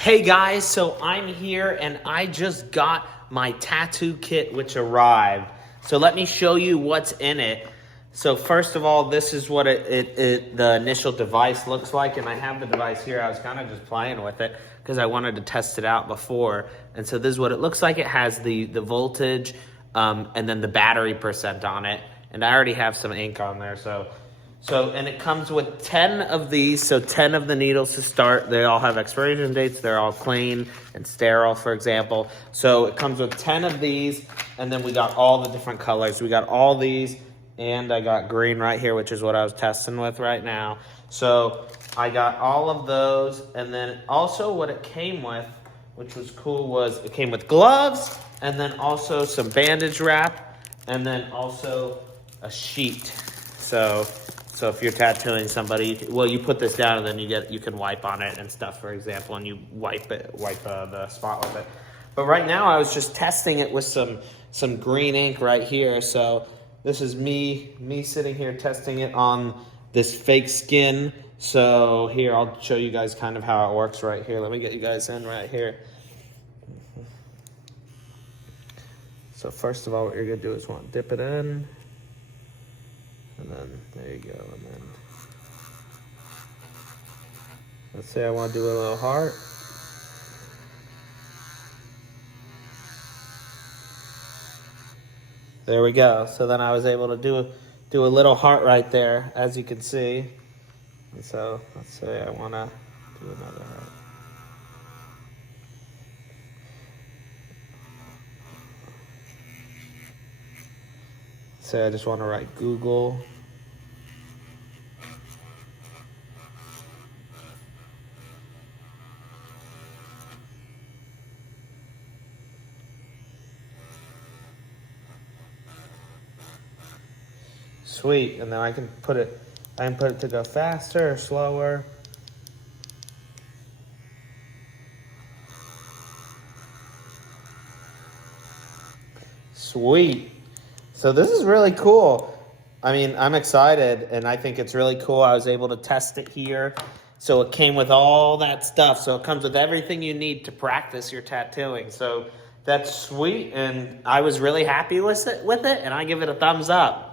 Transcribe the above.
Hey guys, so I'm here and I just got my tattoo kit which arrived. So let me show you what's in it. So first of all, this is what the initial device looks like, and I have the device here. I was kind of just playing with it because I wanted to test it out before. And so this is what it looks like. It has the voltage and then the battery percent on it. And I already have some ink on there, and it comes with 10 of these, so 10 of the needles to start. They all have expiration dates. They're all clean and sterile, for example. So it comes with 10 of these, and then we got all the different colors. We got all these, and I got green right here, which is what I was testing with right now. So I got all of those, and then also what it came with, which was cool, was it came with gloves, and then also some bandage wrap, and then also a sheet. So if you're tattooing somebody, well, you put this down and then you can wipe on it and stuff, for example, and you wipe the spot with it. But right now I was just testing it with some green ink right here. So this is me sitting here testing it on this fake skin. So here, I'll show you guys kind of how it works right here. Let me get you guys in right here. So first of all, what you're gonna do is want to dip it in. And then there you go, and then let's say I want to do a little heart. There we go. So then I was able to do a little heart right there, as you can see. And so let's say I want to do another heart. Say I just want to write Google. Sweet, and then I can put it to go faster or slower. Sweet. So this is really cool. I mean, I'm excited, and I think it's really cool. I was able to test it here. So it came with all that stuff. So it comes with everything you need to practice your tattooing. So that's sweet, and I was really happy with it, and I give it a thumbs up.